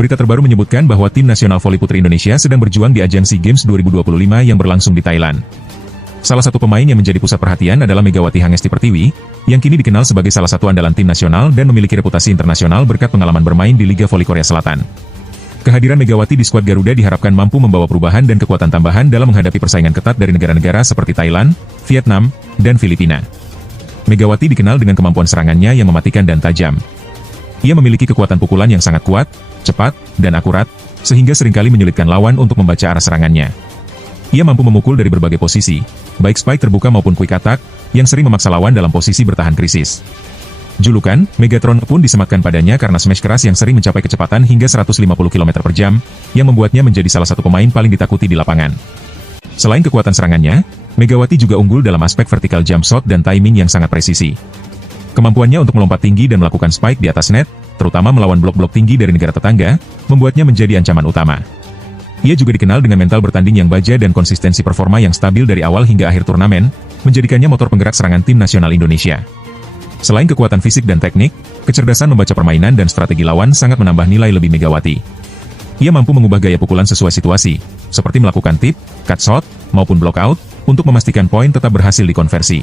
Berita terbaru menyebutkan bahwa tim nasional voli putri Indonesia sedang berjuang di ajang SEA Games 2025 yang berlangsung di Thailand. Salah satu pemain yang menjadi pusat perhatian adalah Megawati Hangesti Pertiwi, yang kini dikenal sebagai salah satu andalan tim nasional dan memiliki reputasi internasional berkat pengalaman bermain di Liga Voli Korea Selatan. Kehadiran Megawati di skuad Garuda diharapkan mampu membawa perubahan dan kekuatan tambahan dalam menghadapi persaingan ketat dari negara-negara seperti Thailand, Vietnam, dan Filipina. Megawati dikenal dengan kemampuan serangannya yang mematikan dan tajam. Ia memiliki kekuatan pukulan yang sangat kuat, cepat, dan akurat, sehingga seringkali menyulitkan lawan untuk membaca arah serangannya. Ia mampu memukul dari berbagai posisi, baik spike terbuka maupun quick attack, yang sering memaksa lawan dalam posisi bertahan krisis. Julukan, Megatron pun disematkan padanya karena smash keras yang sering mencapai kecepatan hingga 150 km per jam, yang membuatnya menjadi salah satu pemain paling ditakuti di lapangan. Selain kekuatan serangannya, Megawati juga unggul dalam aspek vertical jump shot dan timing yang sangat presisi. Kemampuannya untuk melompat tinggi dan melakukan spike di atas net, terutama melawan blok-blok tinggi dari negara tetangga, membuatnya menjadi ancaman utama. Ia juga dikenal dengan mental bertanding yang baja dan konsistensi performa yang stabil dari awal hingga akhir turnamen, menjadikannya motor penggerak serangan tim nasional Indonesia. Selain kekuatan fisik dan teknik, kecerdasan membaca permainan dan strategi lawan sangat menambah nilai lebih Megawati. Ia mampu mengubah gaya pukulan sesuai situasi, seperti melakukan tip, cut shot, maupun block out, untuk memastikan poin tetap berhasil dikonversi.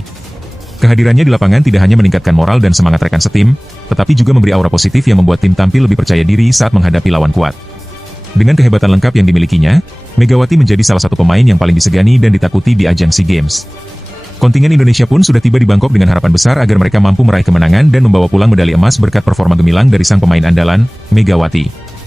Kehadirannya di lapangan tidak hanya meningkatkan moral dan semangat rekan setim, tetapi juga memberi aura positif yang membuat tim tampil lebih percaya diri saat menghadapi lawan kuat. Dengan kehebatan lengkap yang dimilikinya, Megawati menjadi salah satu pemain yang paling disegani dan ditakuti di ajang SEA Games. Kontingen Indonesia pun sudah tiba di Bangkok dengan harapan besar agar mereka mampu meraih kemenangan dan membawa pulang medali emas berkat performa gemilang dari sang pemain andalan, Megawati.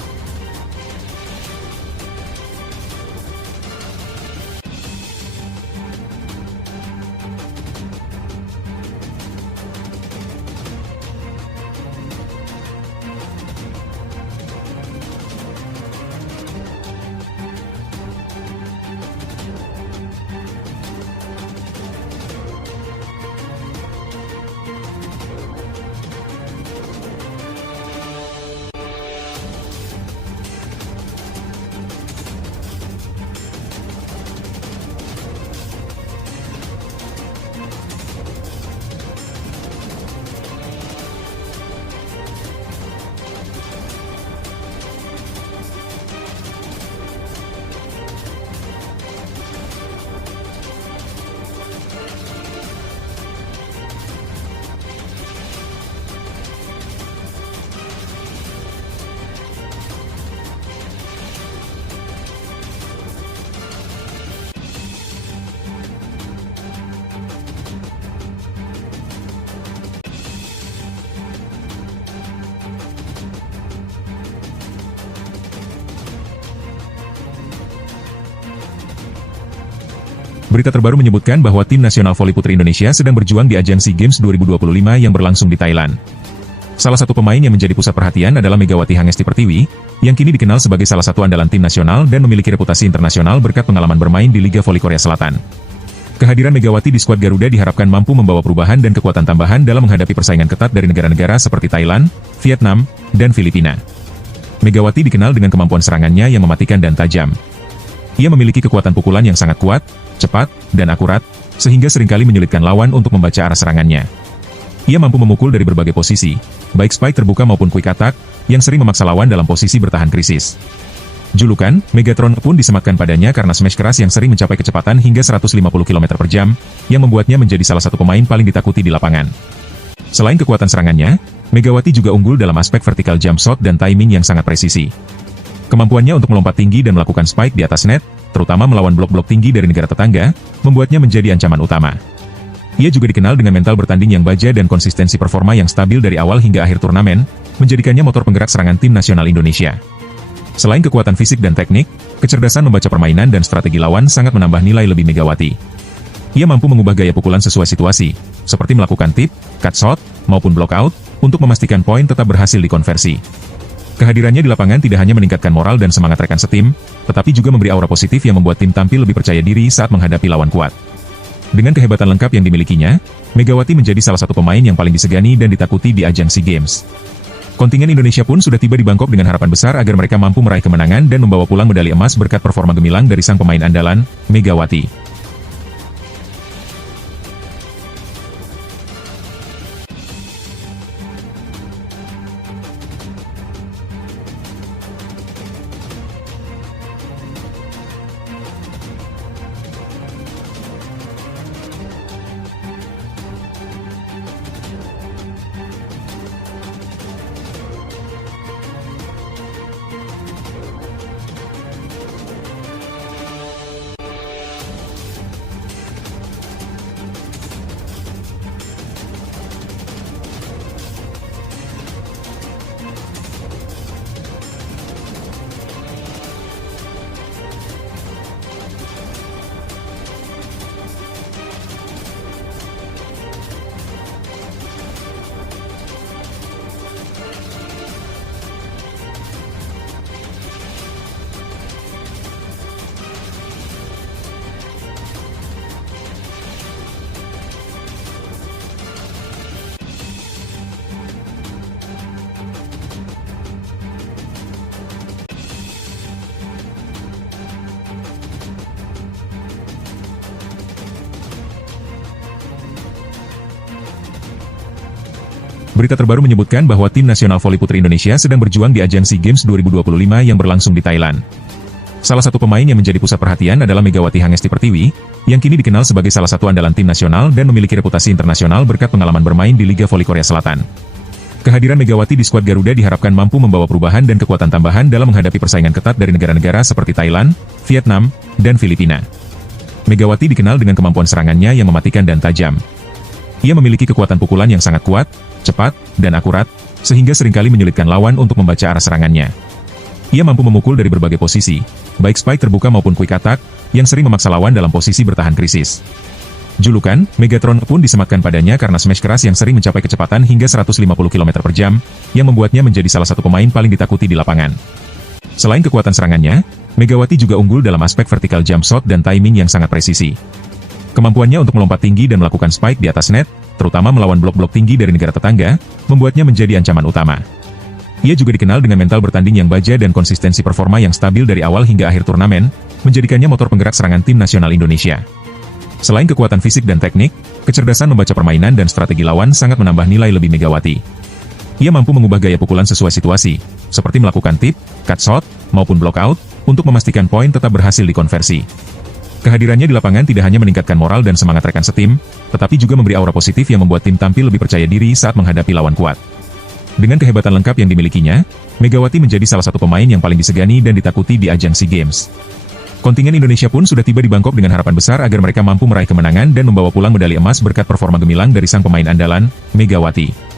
Berita terbaru menyebutkan bahwa tim nasional voli putri Indonesia sedang berjuang di ajang SEA Games 2025 yang berlangsung di Thailand. Salah satu pemain yang menjadi pusat perhatian adalah Megawati Hangesti Pertiwi, yang kini dikenal sebagai salah satu andalan tim nasional dan memiliki reputasi internasional berkat pengalaman bermain di Liga Voli Korea Selatan. Kehadiran Megawati di skuad Garuda diharapkan mampu membawa perubahan dan kekuatan tambahan dalam menghadapi persaingan ketat dari negara-negara seperti Thailand, Vietnam, dan Filipina. Megawati dikenal dengan kemampuan serangannya yang mematikan dan tajam. Ia memiliki kekuatan pukulan yang sangat kuat, cepat, dan akurat, sehingga seringkali menyulitkan lawan untuk membaca arah serangannya. Ia mampu memukul dari berbagai posisi, baik spike terbuka maupun quick attack, yang sering memaksa lawan dalam posisi bertahan krisis. Julukan, Megatron pun disematkan padanya karena smash keras yang sering mencapai kecepatan hingga 150 km per jam, yang membuatnya menjadi salah satu pemain paling ditakuti di lapangan. Selain kekuatan serangannya, Megawati juga unggul dalam aspek vertical jump shot dan timing yang sangat presisi. Kemampuannya untuk melompat tinggi dan melakukan spike di atas net, terutama melawan blok-blok tinggi dari negara tetangga, membuatnya menjadi ancaman utama. Ia juga dikenal dengan mental bertanding yang baja dan konsistensi performa yang stabil dari awal hingga akhir turnamen, menjadikannya motor penggerak serangan tim nasional Indonesia. Selain kekuatan fisik dan teknik, kecerdasan membaca permainan dan strategi lawan sangat menambah nilai lebih Megawati. Ia mampu mengubah gaya pukulan sesuai situasi, seperti melakukan tip, cut shot, maupun block out, untuk memastikan poin tetap berhasil dikonversi. Kehadirannya di lapangan tidak hanya meningkatkan moral dan semangat rekan setim, tetapi juga memberi aura positif yang membuat tim tampil lebih percaya diri saat menghadapi lawan kuat. Dengan kehebatan lengkap yang dimilikinya, Megawati menjadi salah satu pemain yang paling disegani dan ditakuti di ajang SEA Games. Kontingen Indonesia pun sudah tiba di Bangkok dengan harapan besar agar mereka mampu meraih kemenangan dan membawa pulang medali emas berkat performa gemilang dari sang pemain andalan, Megawati. Berita terbaru menyebutkan bahwa tim nasional voli putri Indonesia sedang berjuang di ajang SEA Games 2025 yang berlangsung di Thailand. Salah satu pemain yang menjadi pusat perhatian adalah Megawati Hangesti Pertiwi, yang kini dikenal sebagai salah satu andalan tim nasional dan memiliki reputasi internasional berkat pengalaman bermain di Liga Voli Korea Selatan. Kehadiran Megawati di skuad Garuda diharapkan mampu membawa perubahan dan kekuatan tambahan dalam menghadapi persaingan ketat dari negara-negara seperti Thailand, Vietnam, dan Filipina. Megawati dikenal dengan kemampuan serangannya yang mematikan dan tajam. Ia memiliki kekuatan pukulan yang sangat kuat, cepat, dan akurat, sehingga seringkali menyulitkan lawan untuk membaca arah serangannya. Ia mampu memukul dari berbagai posisi, baik spike terbuka maupun quick attack, yang sering memaksa lawan dalam posisi bertahan krisis. Julukan, Megatron pun disematkan padanya karena smash keras yang sering mencapai kecepatan hingga 150 km per jam, yang membuatnya menjadi salah satu pemain paling ditakuti di lapangan. Selain kekuatan serangannya, Megawati juga unggul dalam aspek vertical jump shot dan timing yang sangat presisi. Kemampuannya untuk melompat tinggi dan melakukan spike di atas net, terutama melawan blok-blok tinggi dari negara tetangga, membuatnya menjadi ancaman utama. Ia juga dikenal dengan mental bertanding yang baja dan konsistensi performa yang stabil dari awal hingga akhir turnamen, menjadikannya motor penggerak serangan tim nasional Indonesia. Selain kekuatan fisik dan teknik, kecerdasan membaca permainan dan strategi lawan sangat menambah nilai lebih Megawati. Ia mampu mengubah gaya pukulan sesuai situasi, seperti melakukan tip, cut shot, maupun block out, untuk memastikan poin tetap berhasil dikonversi. Kehadirannya di lapangan tidak hanya meningkatkan moral dan semangat rekan setim, tetapi juga memberi aura positif yang membuat tim tampil lebih percaya diri saat menghadapi lawan kuat. Dengan kehebatan lengkap yang dimilikinya, Megawati menjadi salah satu pemain yang paling disegani dan ditakuti di ajang SEA Games. Kontingen Indonesia pun sudah tiba di Bangkok dengan harapan besar agar mereka mampu meraih kemenangan dan membawa pulang medali emas berkat performa gemilang dari sang pemain andalan, Megawati.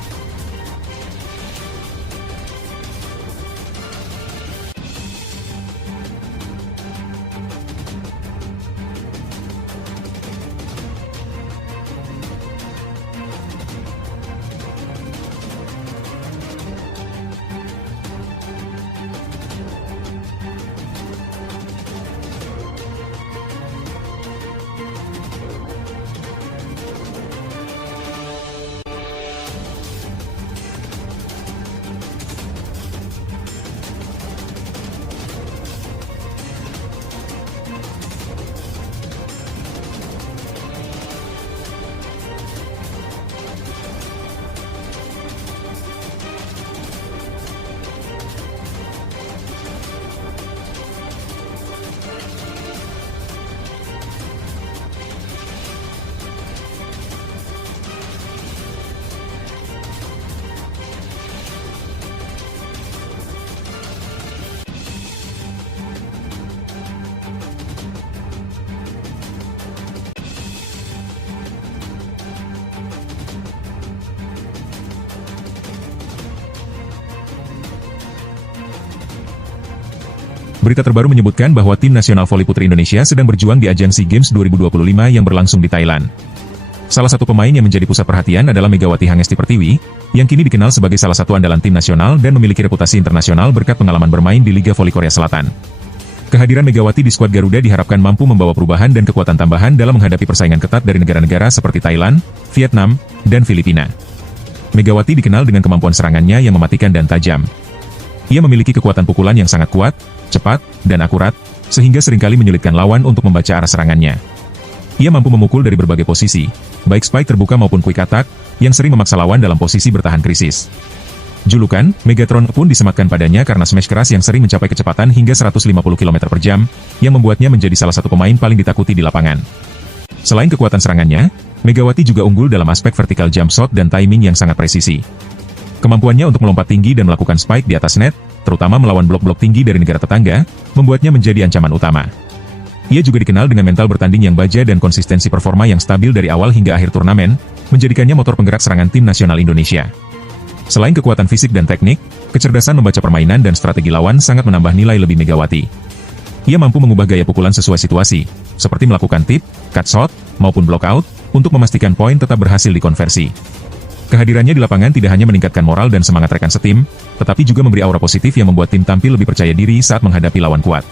Berita terbaru menyebutkan bahwa tim nasional voli putri Indonesia sedang berjuang di ajang SEA Games 2025 yang berlangsung di Thailand. Salah satu pemain yang menjadi pusat perhatian adalah Megawati Hangesti Pertiwi, yang kini dikenal sebagai salah satu andalan tim nasional dan memiliki reputasi internasional berkat pengalaman bermain di Liga Voli Korea Selatan. Kehadiran Megawati di skuad Garuda diharapkan mampu membawa perubahan dan kekuatan tambahan dalam menghadapi persaingan ketat dari negara-negara seperti Thailand, Vietnam, dan Filipina. Megawati dikenal dengan kemampuan serangannya yang mematikan dan tajam. Ia memiliki kekuatan pukulan yang sangat kuat, cepat, dan akurat, sehingga seringkali menyulitkan lawan untuk membaca arah serangannya. Ia mampu memukul dari berbagai posisi, baik spike terbuka maupun quick attack, yang sering memaksa lawan dalam posisi bertahan krisis. Julukan, Megatron pun disematkan padanya karena smash keras yang sering mencapai kecepatan hingga 150 km per jam, yang membuatnya menjadi salah satu pemain paling ditakuti di lapangan. Selain kekuatan serangannya, Megawati juga unggul dalam aspek vertical jump shot dan timing yang sangat presisi. Kemampuannya untuk melompat tinggi dan melakukan spike di atas net, terutama melawan blok-blok tinggi dari negara tetangga, membuatnya menjadi ancaman utama. Ia juga dikenal dengan mental bertanding yang baja dan konsistensi performa yang stabil dari awal hingga akhir turnamen, menjadikannya motor penggerak serangan tim nasional Indonesia. Selain kekuatan fisik dan teknik, kecerdasan membaca permainan dan strategi lawan sangat menambah nilai lebih Megawati. Ia mampu mengubah gaya pukulan sesuai situasi, seperti melakukan tip, cut shot, maupun block out, untuk memastikan poin tetap berhasil dikonversi. Kehadirannya di lapangan tidak hanya meningkatkan moral dan semangat rekan setim, tetapi juga memberi aura positif yang membuat tim tampil lebih percaya diri saat menghadapi lawan kuat.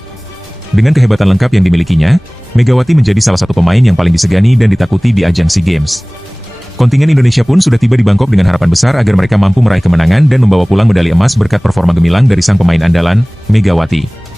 Dengan kehebatan lengkap yang dimilikinya, Megawati menjadi salah satu pemain yang paling disegani dan ditakuti di ajang SEA Games. Kontingen Indonesia pun sudah tiba di Bangkok dengan harapan besar agar mereka mampu meraih kemenangan dan membawa pulang medali emas berkat performa gemilang dari sang pemain andalan, Megawati.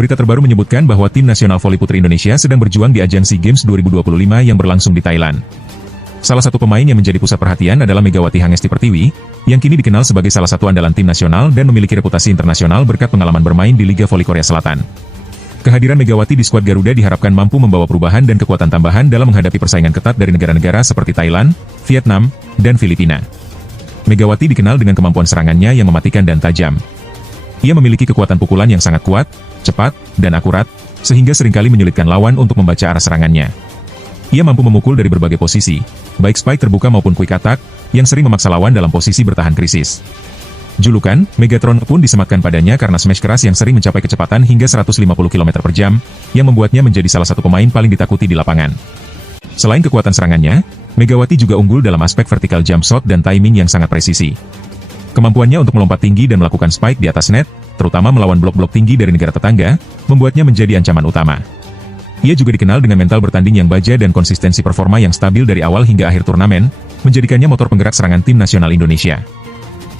Berita terbaru menyebutkan bahwa tim nasional voli putri Indonesia sedang berjuang di ajang SEA Games 2025 yang berlangsung di Thailand. Salah satu pemain yang menjadi pusat perhatian adalah Megawati Hangesti Pertiwi, yang kini dikenal sebagai salah satu andalan tim nasional dan memiliki reputasi internasional berkat pengalaman bermain di Liga Voli Korea Selatan. Kehadiran Megawati di skuad Garuda diharapkan mampu membawa perubahan dan kekuatan tambahan dalam menghadapi persaingan ketat dari negara-negara seperti Thailand, Vietnam, dan Filipina. Megawati dikenal dengan kemampuan serangannya yang mematikan dan tajam. Ia memiliki kekuatan pukulan yang sangat kuat, cepat, dan akurat, sehingga seringkali menyulitkan lawan untuk membaca arah serangannya. Ia mampu memukul dari berbagai posisi, baik spike terbuka maupun quick attack, yang sering memaksa lawan dalam posisi bertahan krisis. Julukan, Megatron pun disematkan padanya karena smash keras yang sering mencapai kecepatan hingga 150 km per jam, yang membuatnya menjadi salah satu pemain paling ditakuti di lapangan. Selain kekuatan serangannya, Megawati juga unggul dalam aspek vertical jump shot dan timing yang sangat presisi. Kemampuannya untuk melompat tinggi dan melakukan spike di atas net, terutama melawan blok-blok tinggi dari negara tetangga, membuatnya menjadi ancaman utama. Ia juga dikenal dengan mental bertanding yang baja dan konsistensi performa yang stabil dari awal hingga akhir turnamen, menjadikannya motor penggerak serangan tim nasional Indonesia.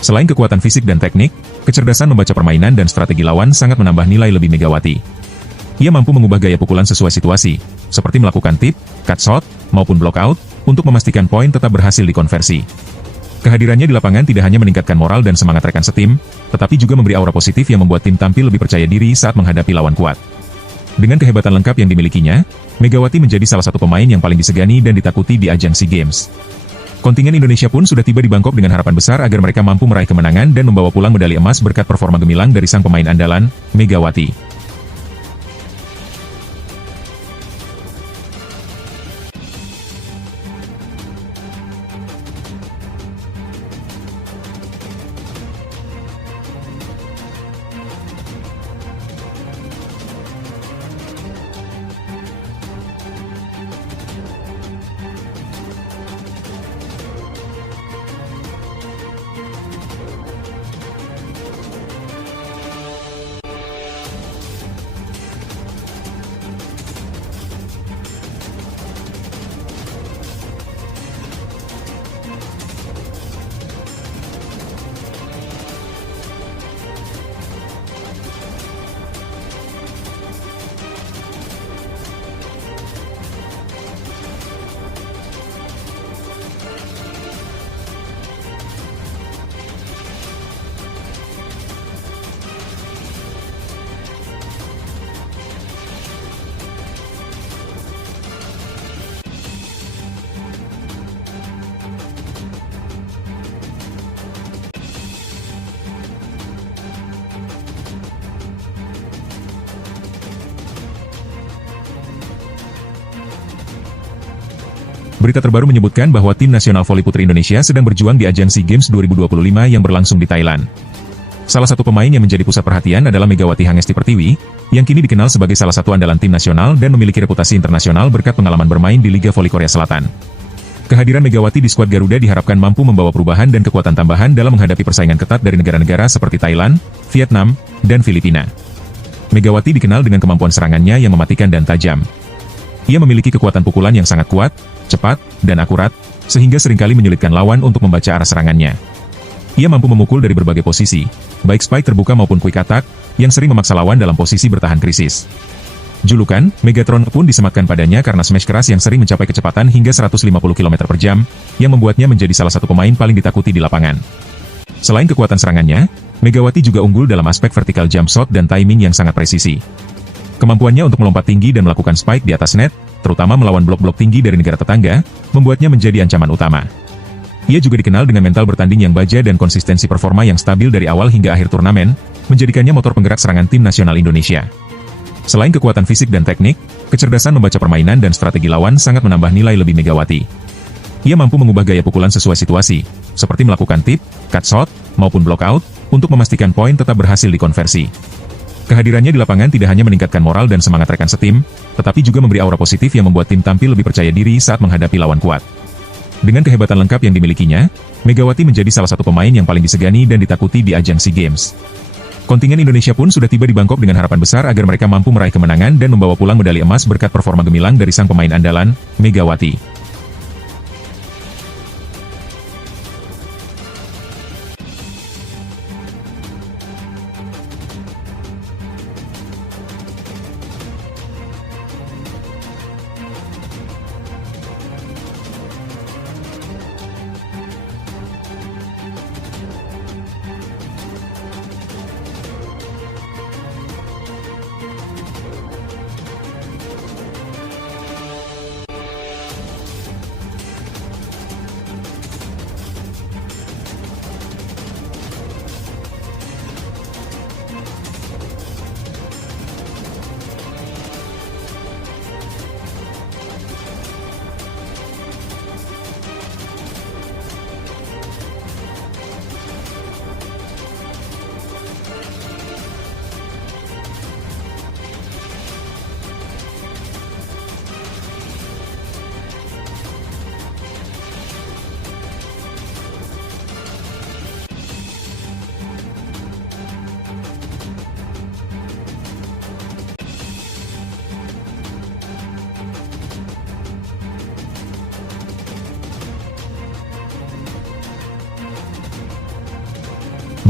Selain kekuatan fisik dan teknik, kecerdasan membaca permainan dan strategi lawan sangat menambah nilai lebih Megawati. Ia mampu mengubah gaya pukulan sesuai situasi, seperti melakukan tip, cut shot, maupun block out, untuk memastikan poin tetap berhasil dikonversi. Kehadirannya di lapangan tidak hanya meningkatkan moral dan semangat rekan setim, tetapi juga memberi aura positif yang membuat tim tampil lebih percaya diri saat menghadapi lawan kuat. Dengan kehebatan lengkap yang dimilikinya, Megawati menjadi salah satu pemain yang paling disegani dan ditakuti di ajang SEA Games. Kontingen Indonesia pun sudah tiba di Bangkok dengan harapan besar agar mereka mampu meraih kemenangan dan membawa pulang medali emas berkat performa gemilang dari sang pemain andalan, Megawati. Berita terbaru menyebutkan bahwa tim nasional voli putri Indonesia sedang berjuang di ajang SEA Games 2025 yang berlangsung di Thailand. Salah satu pemain yang menjadi pusat perhatian adalah Megawati Hangesti Pertiwi, yang kini dikenal sebagai salah satu andalan tim nasional dan memiliki reputasi internasional berkat pengalaman bermain di Liga Voli Korea Selatan. Kehadiran Megawati di skuad Garuda diharapkan mampu membawa perubahan dan kekuatan tambahan dalam menghadapi persaingan ketat dari negara-negara seperti Thailand, Vietnam, dan Filipina. Megawati dikenal dengan kemampuan serangannya yang mematikan dan tajam. Ia memiliki kekuatan pukulan yang sangat kuat, cepat, dan akurat, sehingga seringkali menyulitkan lawan untuk membaca arah serangannya. Ia mampu memukul dari berbagai posisi, baik spike terbuka maupun quick attack, yang sering memaksa lawan dalam posisi bertahan krisis. Julukan, Megatron pun disematkan padanya karena smash keras yang sering mencapai kecepatan hingga 150 km per jam, yang membuatnya menjadi salah satu pemain paling ditakuti di lapangan. Selain kekuatan serangannya, Megawati juga unggul dalam aspek vertical jump shot dan timing yang sangat presisi. Kemampuannya untuk melompat tinggi dan melakukan spike di atas net, terutama melawan blok-blok tinggi dari negara tetangga, membuatnya menjadi ancaman utama. Ia juga dikenal dengan mental bertanding yang baja dan konsistensi performa yang stabil dari awal hingga akhir turnamen, menjadikannya motor penggerak serangan tim nasional Indonesia. Selain kekuatan fisik dan teknik, kecerdasan membaca permainan dan strategi lawan sangat menambah nilai lebih Megawati. Ia mampu mengubah gaya pukulan sesuai situasi, seperti melakukan tip, cut shot, maupun block out, untuk memastikan poin tetap berhasil dikonversi. Kehadirannya di lapangan tidak hanya meningkatkan moral dan semangat rekan setim, tetapi juga memberi aura positif yang membuat tim tampil lebih percaya diri saat menghadapi lawan kuat. Dengan kehebatan lengkap yang dimilikinya, Megawati menjadi salah satu pemain yang paling disegani dan ditakuti di ajang SEA Games. Kontingen Indonesia pun sudah tiba di Bangkok dengan harapan besar agar mereka mampu meraih kemenangan dan membawa pulang medali emas berkat performa gemilang dari sang pemain andalan, Megawati.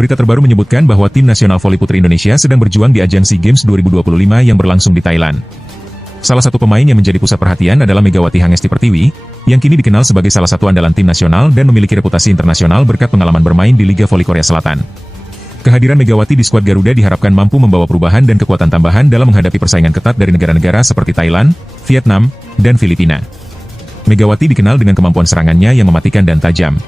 Berita terbaru menyebutkan bahwa tim nasional voli putri Indonesia sedang berjuang di ajang SEA Games 2025 yang berlangsung di Thailand. Salah satu pemain yang menjadi pusat perhatian adalah Megawati Hangesti Pertiwi, yang kini dikenal sebagai salah satu andalan tim nasional dan memiliki reputasi internasional berkat pengalaman bermain di Liga Voli Korea Selatan. Kehadiran Megawati di skuad Garuda diharapkan mampu membawa perubahan dan kekuatan tambahan dalam menghadapi persaingan ketat dari negara-negara seperti Thailand, Vietnam, dan Filipina. Megawati dikenal dengan kemampuan serangannya yang mematikan dan tajam.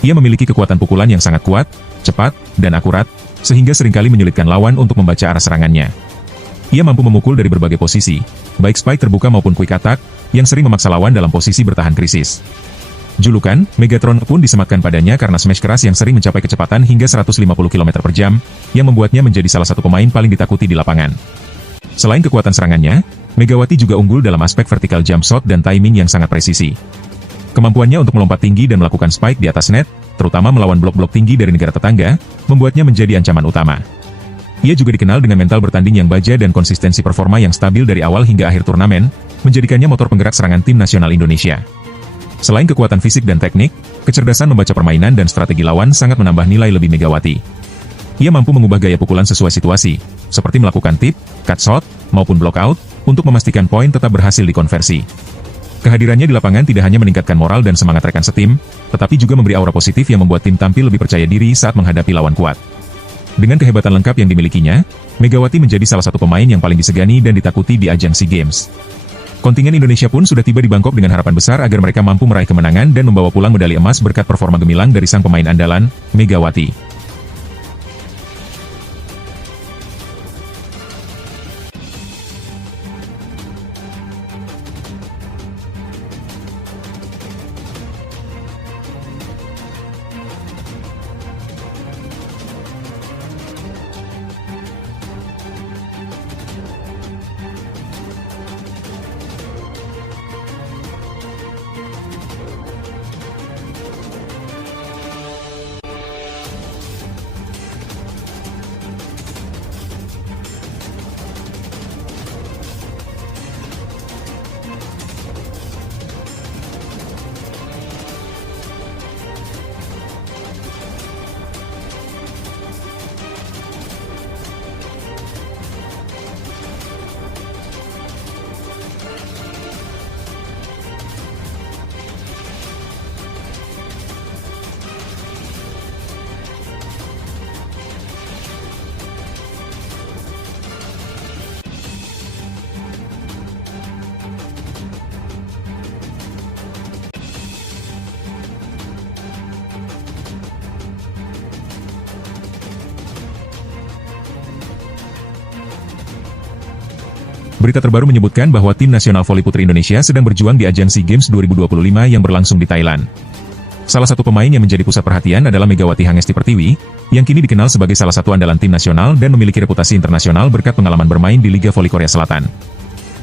Ia memiliki kekuatan pukulan yang sangat kuat, cepat, dan akurat, sehingga seringkali menyulitkan lawan untuk membaca arah serangannya. Ia mampu memukul dari berbagai posisi, baik spike terbuka maupun quick attack, yang sering memaksa lawan dalam posisi bertahan krisis. Julukan, Megatron pun disematkan padanya karena smash keras yang sering mencapai kecepatan hingga 150 km per jam, yang membuatnya menjadi salah satu pemain paling ditakuti di lapangan. Selain kekuatan serangannya, Megawati juga unggul dalam aspek vertical jump shot dan timing yang sangat presisi. Kemampuannya untuk melompat tinggi dan melakukan spike di atas net, terutama melawan blok-blok tinggi dari negara tetangga, membuatnya menjadi ancaman utama. Ia juga dikenal dengan mental bertanding yang baja dan konsistensi performa yang stabil dari awal hingga akhir turnamen, menjadikannya motor penggerak serangan tim nasional Indonesia. Selain kekuatan fisik dan teknik, kecerdasan membaca permainan dan strategi lawan sangat menambah nilai lebih Megawati. Ia mampu mengubah gaya pukulan sesuai situasi, seperti melakukan tip, cut shot, maupun block out, untuk memastikan poin tetap berhasil dikonversi. Kehadirannya di lapangan tidak hanya meningkatkan moral dan semangat rekan setim, tetapi juga memberi aura positif yang membuat tim tampil lebih percaya diri saat menghadapi lawan kuat. Dengan kehebatan lengkap yang dimilikinya, Megawati menjadi salah satu pemain yang paling disegani dan ditakuti di ajang SEA Games. Kontingen Indonesia pun sudah tiba di Bangkok dengan harapan besar agar mereka mampu meraih kemenangan dan membawa pulang medali emas berkat performa gemilang dari sang pemain andalan, Megawati. Berita terbaru menyebutkan bahwa tim nasional voli putri Indonesia sedang berjuang di ajang SEA Games 2025 yang berlangsung di Thailand. Salah satu pemain yang menjadi pusat perhatian adalah Megawati Hangesti Pertiwi, yang kini dikenal sebagai salah satu andalan tim nasional dan memiliki reputasi internasional berkat pengalaman bermain di Liga Voli Korea Selatan.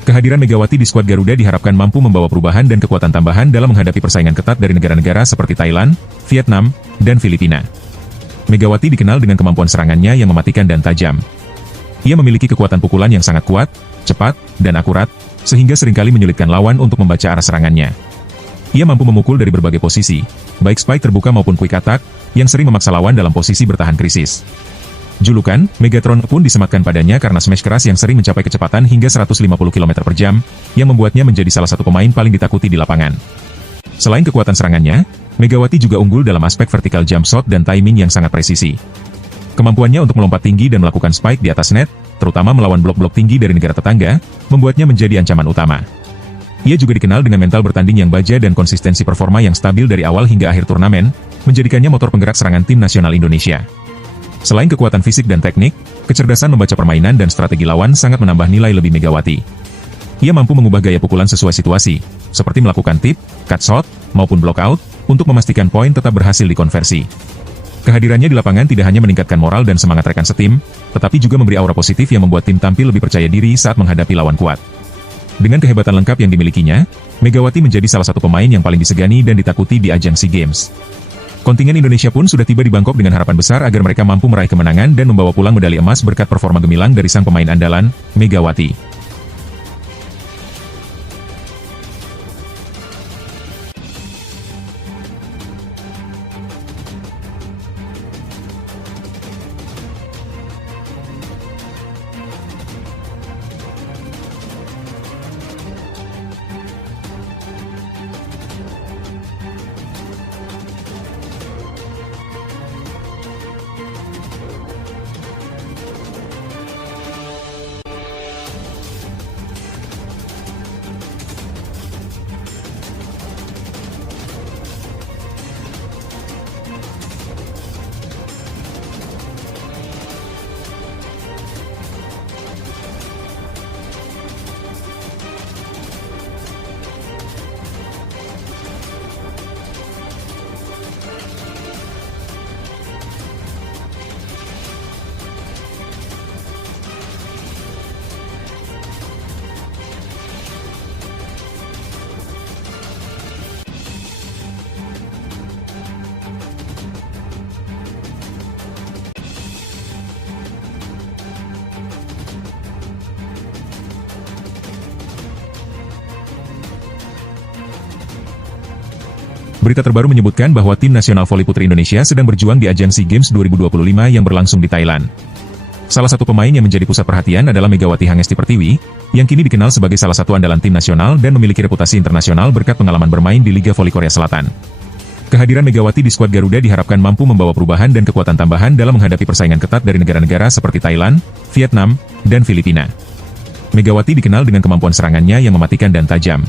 Kehadiran Megawati di skuad Garuda diharapkan mampu membawa perubahan dan kekuatan tambahan dalam menghadapi persaingan ketat dari negara-negara seperti Thailand, Vietnam, dan Filipina. Megawati dikenal dengan kemampuan serangannya yang mematikan dan tajam. Ia memiliki kekuatan pukulan yang sangat kuat, cepat, dan akurat, sehingga seringkali menyulitkan lawan untuk membaca arah serangannya. Ia mampu memukul dari berbagai posisi, baik spike terbuka maupun quick attack, yang sering memaksa lawan dalam posisi bertahan krisis. Julukan, Megatron pun disematkan padanya karena smash keras yang sering mencapai kecepatan hingga 150 km per jam, yang membuatnya menjadi salah satu pemain paling ditakuti di lapangan. Selain kekuatan serangannya, Megawati juga unggul dalam aspek vertical jump shot dan timing yang sangat presisi. Kemampuannya untuk melompat tinggi dan melakukan spike di atas net, terutama melawan blok-blok tinggi dari negara tetangga, membuatnya menjadi ancaman utama. Ia juga dikenal dengan mental bertanding yang baja dan konsistensi performa yang stabil dari awal hingga akhir turnamen, menjadikannya motor penggerak serangan tim nasional Indonesia. Selain kekuatan fisik dan teknik, kecerdasan membaca permainan dan strategi lawan sangat menambah nilai lebih Megawati. Ia mampu mengubah gaya pukulan sesuai situasi, seperti melakukan tip, cut shot, maupun block out, untuk memastikan poin tetap berhasil dikonversi. Kehadirannya di lapangan tidak hanya meningkatkan moral dan semangat rekan setim, tetapi juga memberi aura positif yang membuat tim tampil lebih percaya diri saat menghadapi lawan kuat. Dengan kehebatan lengkap yang dimilikinya, Megawati menjadi salah satu pemain yang paling disegani dan ditakuti di ajang SEA Games. Kontingen Indonesia pun sudah tiba di Bangkok dengan harapan besar agar mereka mampu meraih kemenangan dan membawa pulang medali emas berkat performa gemilang dari sang pemain andalan, Megawati. Berita terbaru menyebutkan bahwa tim nasional voli putri Indonesia sedang berjuang di ajang SEA Games 2025 yang berlangsung di Thailand. Salah satu pemain yang menjadi pusat perhatian adalah Megawati Hangesti Pertiwi, yang kini dikenal sebagai salah satu andalan tim nasional dan memiliki reputasi internasional berkat pengalaman bermain di Liga Voli Korea Selatan. Kehadiran Megawati di skuad Garuda diharapkan mampu membawa perubahan dan kekuatan tambahan dalam menghadapi persaingan ketat dari negara-negara seperti Thailand, Vietnam, dan Filipina. Megawati dikenal dengan kemampuan serangannya yang mematikan dan tajam.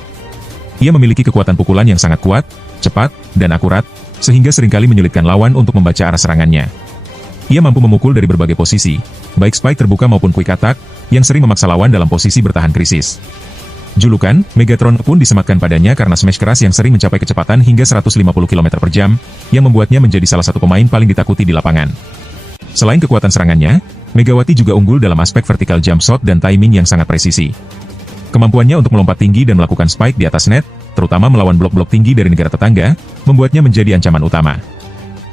Ia memiliki kekuatan pukulan yang sangat kuat, cepat, dan akurat, sehingga seringkali menyulitkan lawan untuk membaca arah serangannya. Ia mampu memukul dari berbagai posisi, baik spike terbuka maupun quick attack, yang sering memaksa lawan dalam posisi bertahan krisis. Julukan, Megatron pun disematkan padanya karena smash keras yang sering mencapai kecepatan hingga 150 km per jam, yang membuatnya menjadi salah satu pemain paling ditakuti di lapangan. Selain kekuatan serangannya, Megawati juga unggul dalam aspek vertical jump shot dan timing yang sangat presisi. Kemampuannya untuk melompat tinggi dan melakukan spike di atas net, terutama melawan blok-blok tinggi dari negara tetangga, membuatnya menjadi ancaman utama.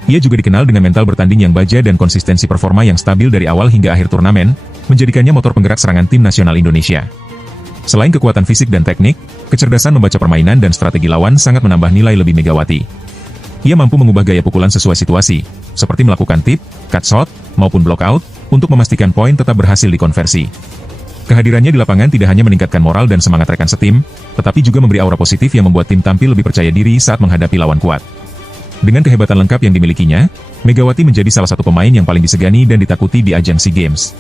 Ia juga dikenal dengan mental bertanding yang baja dan konsistensi performa yang stabil dari awal hingga akhir turnamen, menjadikannya motor penggerak serangan tim nasional Indonesia. Selain kekuatan fisik dan teknik, kecerdasan membaca permainan dan strategi lawan sangat menambah nilai lebih Megawati. Ia mampu mengubah gaya pukulan sesuai situasi, seperti melakukan tip, cut shot, maupun block out, untuk memastikan poin tetap berhasil dikonversi. Kehadirannya di lapangan tidak hanya meningkatkan moral dan semangat rekan setim, tetapi juga memberi aura positif yang membuat tim tampil lebih percaya diri saat menghadapi lawan kuat. Dengan kehebatan lengkap yang dimilikinya, Megawati menjadi salah satu pemain yang paling disegani dan ditakuti di ajang SEA Games.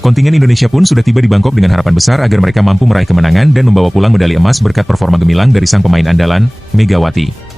Kontingen Indonesia pun sudah tiba di Bangkok dengan harapan besar agar mereka mampu meraih kemenangan dan membawa pulang medali emas berkat performa gemilang dari sang pemain andalan, Megawati.